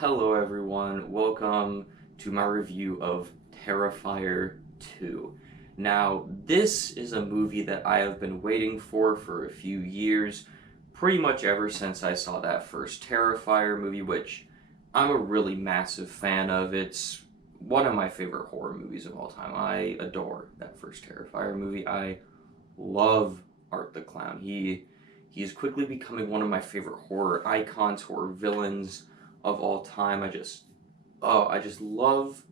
Hello everyone. Welcome to my review of Terrifier 2. Now, this is a movie that I have been waiting for a few years, pretty much ever since I saw that first Terrifier movie, which I'm a really massive fan of. It's one of my favorite horror movies of all time. I adore that first Terrifier movie. I love Art the Clown. He's quickly becoming one of my favorite horror icons, horror villains of all time. I just love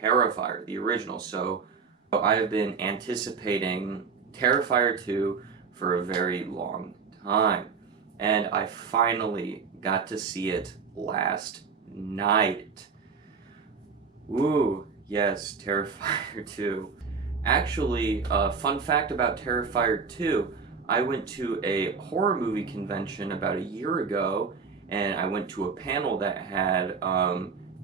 Terrifier, the original. So I have been anticipating Terrifier 2 for a very long time. And I finally got to see it last night. Ooh, yes, Terrifier 2. Actually, fun fact about Terrifier 2, I went to a horror movie convention about a year ago, and I went to a panel that had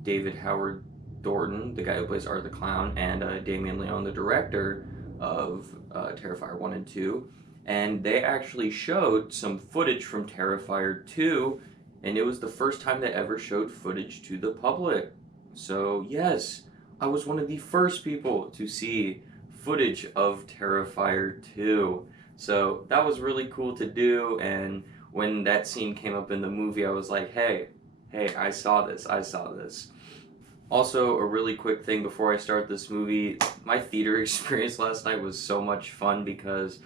David Howard Thornton, the guy who plays Art the Clown, and Damien Leone, the director of Terrifier 1 and 2, and they actually showed some footage from Terrifier 2, and it was the first time they ever showed footage to the public. So yes, I was one of the first people to see footage of Terrifier 2. So that was really cool to do, and when that scene came up in the movie, I was like, hey, I saw this. Also, a really quick thing before I start this movie, my theater experience last night was so much fun because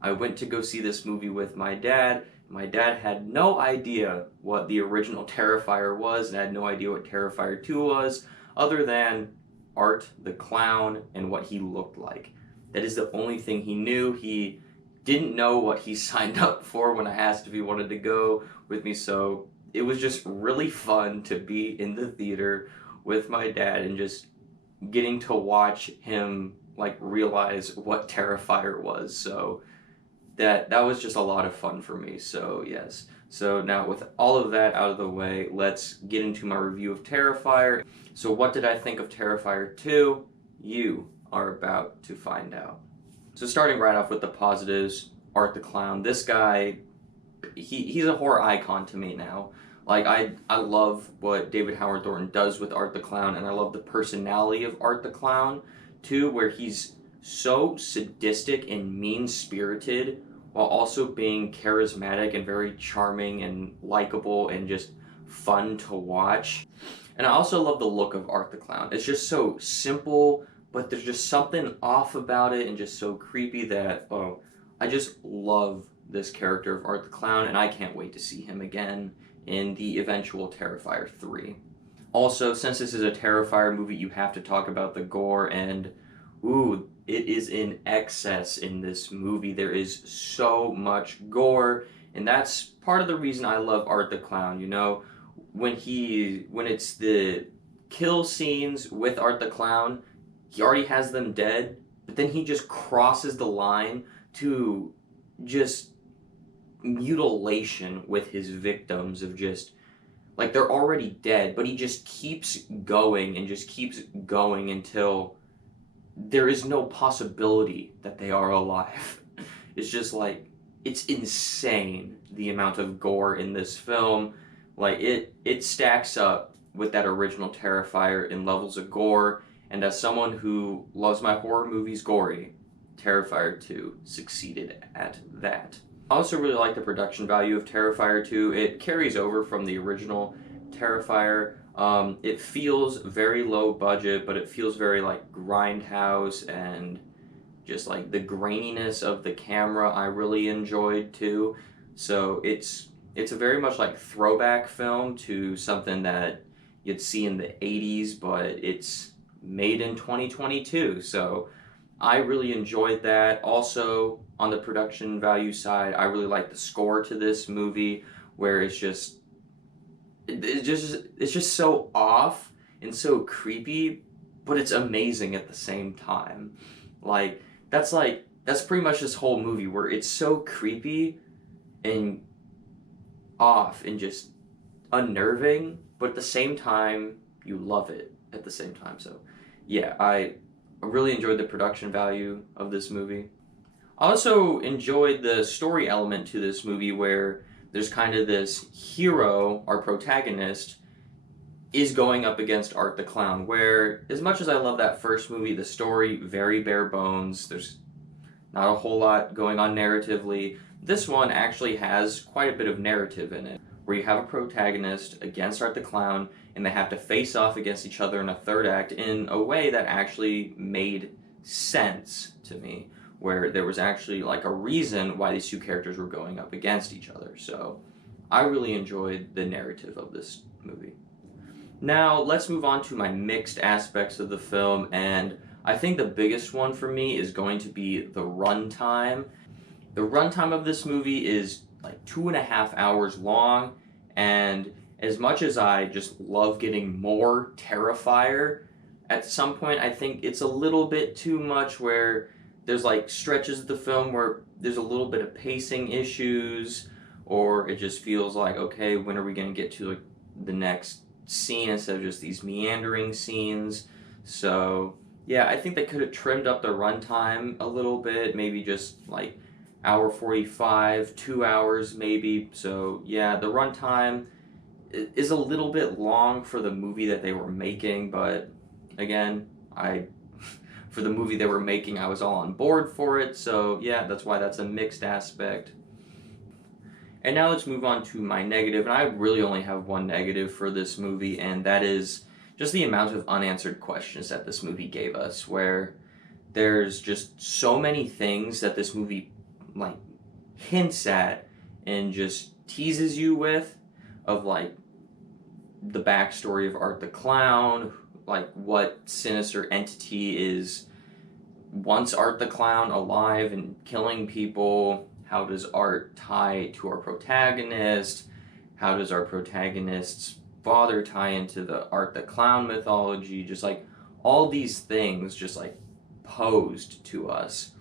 I went to go see this movie with my dad. My dad had no idea what the original Terrifier was and had no idea what Terrifier 2 was, other than Art the Clown and what he looked like. That is the only thing he knew. He didn't know what he signed up for when I asked if he wanted to go with me, so it was just really fun to be in the theater with my dad and just getting to watch him like realize what Terrifier was. So that was just a lot of fun for me. So yes. So now with all of that out of the way, let's get into my review of Terrifier. So what did I think of Terrifier 2? You are about to find out. So starting right off with the positives, Art the Clown. This guy, he's a horror icon to me now. Like, I love what David Howard Thornton does with Art the Clown, and I love the personality of Art the Clown, too, where he's so sadistic and mean-spirited, while also being charismatic and very charming and likable and just fun to watch. And I also love the look of Art the Clown. It's just so simple, but there's just something off about it and just so creepy that, oh, I just love this character of Art the Clown, and I can't wait to see him again in the eventual Terrifier 3. Also, since this is a Terrifier movie, you have to talk about the gore, and ooh, it is in excess in this movie. There is so much gore, and that's part of the reason I love Art the Clown, you know? When it's the kill scenes with Art the Clown, he already has them dead, but then he just crosses the line to just mutilation with his victims of just, like, they're already dead, but he just keeps going and just keeps going until there is no possibility that they are alive. It's just like, it's insane the amount of gore in this film. Like, it stacks up with that original Terrifier in levels of gore. And as someone who loves my horror movies gory, Terrifier 2 succeeded at that. I also really like the production value of Terrifier 2. It carries over from the original Terrifier. It feels very low budget, but it feels very like grindhouse, and just like the graininess of the camera I really enjoyed too. So it's a very much like throwback film to something that you'd see in the 80s, but it's made in 2022, so I really enjoyed that. Also, on the production value side, I really like the score to this movie, where it's just so off and so creepy, but it's amazing at the same time. That's pretty much this whole movie, where it's so creepy and off and just unnerving, but at the same time you love it at the same time. So yeah, I really enjoyed the production value of this movie. I also enjoyed the story element to this movie, where there's kind of this hero, our protagonist, is going up against Art the Clown, where as much as I love that first movie, the story, very bare bones, there's not a whole lot going on narratively. This one actually has quite a bit of narrative in it, where you have a protagonist against Art the Clown, and they have to face off against each other in a third act in a way that actually made sense to me, where there was actually like a reason why these two characters were going up against each other. So I really enjoyed the narrative of this movie. Now let's move on to my mixed aspects of the film, and I think the biggest one for me is going to be the runtime. The runtime of this movie is like 2.5 hours long, and as much as I just love getting more Terrifier, at some point I think it's a little bit too much, where there's like stretches of the film where there's a little bit of pacing issues, or it just feels like, okay, when are we going to get to like the next scene instead of just these meandering scenes. So yeah, I think they could have trimmed up the runtime a little bit, maybe just like hour 45, 2 hours maybe. So yeah, the runtime is a little bit long for the movie that they were making, but again, for the movie they were making, I was all on board for it. So yeah, that's why that's a mixed aspect. And now let's move on to my negative, and I really only have one negative for this movie, and that is just the amount of unanswered questions that this movie gave us, where there's just so many things that this movie like hints at and just teases you with, of like the backstory of Art the Clown, like what sinister entity is once Art the Clown alive and killing people. How does Art tie to our protagonist? How does our protagonist's father tie into the Art the Clown mythology? Just like all these things just like posed to us,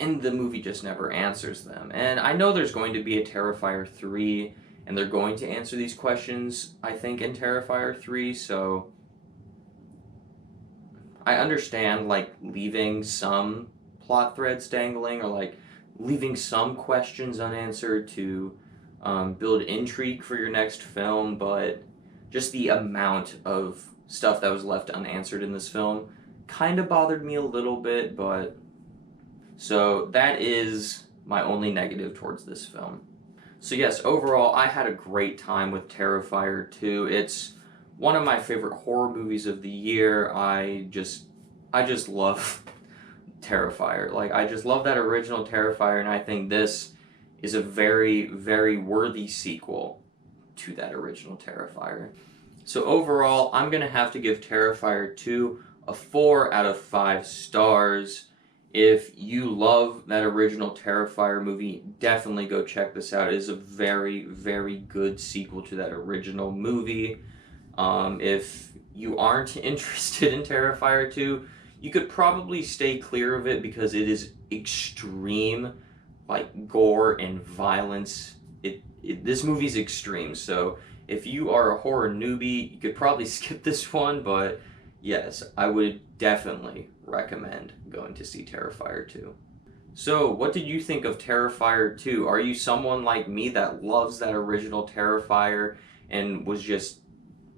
and the movie just never answers them. And I know there's going to be a Terrifier 3, and they're going to answer these questions, I think, in Terrifier 3, so I understand like leaving some plot threads dangling, or like leaving some questions unanswered to build intrigue for your next film, but just the amount of stuff that was left unanswered in this film kind of bothered me a little bit. But so that is my only negative towards this film. So yes, overall I had a great time with Terrifier 2. It's one of my favorite horror movies of the year. I just love Terrifier. Like, I just love that original Terrifier, and I think this is a very, very worthy sequel to that original Terrifier. So overall, I'm going to have to give Terrifier 2 a 4 out of 5 stars. If you love that original Terrifier movie, definitely go check this out. It is a very, very good sequel to that original movie. If you aren't interested in Terrifier 2, you could probably stay clear of it, because it is extreme, like gore and violence. This movie's extreme, so if you are a horror newbie, you could probably skip this one, but yes, I would definitely recommend going to see Terrifier 2. So, what did you think of Terrifier 2? Are you someone like me that loves that original Terrifier and was just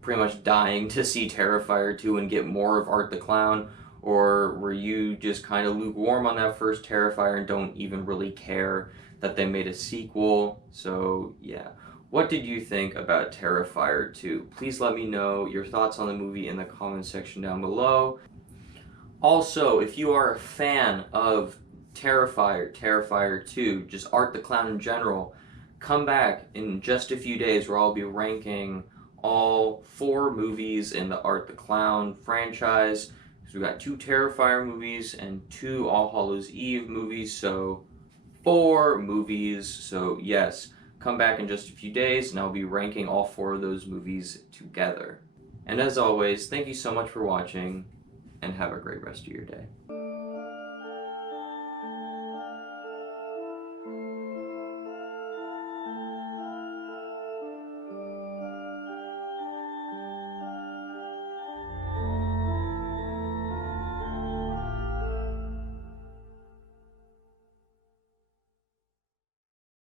pretty much dying to see Terrifier 2 and get more of Art the Clown? Or were you just kind of lukewarm on that first Terrifier and don't even really care that they made a sequel? So yeah, what did you think about Terrifier 2? Please let me know your thoughts on the movie in the comment section down below. Also, if you are a fan of Terrifier, Terrifier 2, just Art the Clown in general, come back in just a few days where I'll be ranking all 4 movies in the Art the Clown franchise. So we got 2 Terrifier movies and 2 All Hallows Eve movies, so 4 movies. So yes, come back in just a few days and I'll be ranking all 4 of those movies together. And as always, thank you so much for watching, and have a great rest of your day.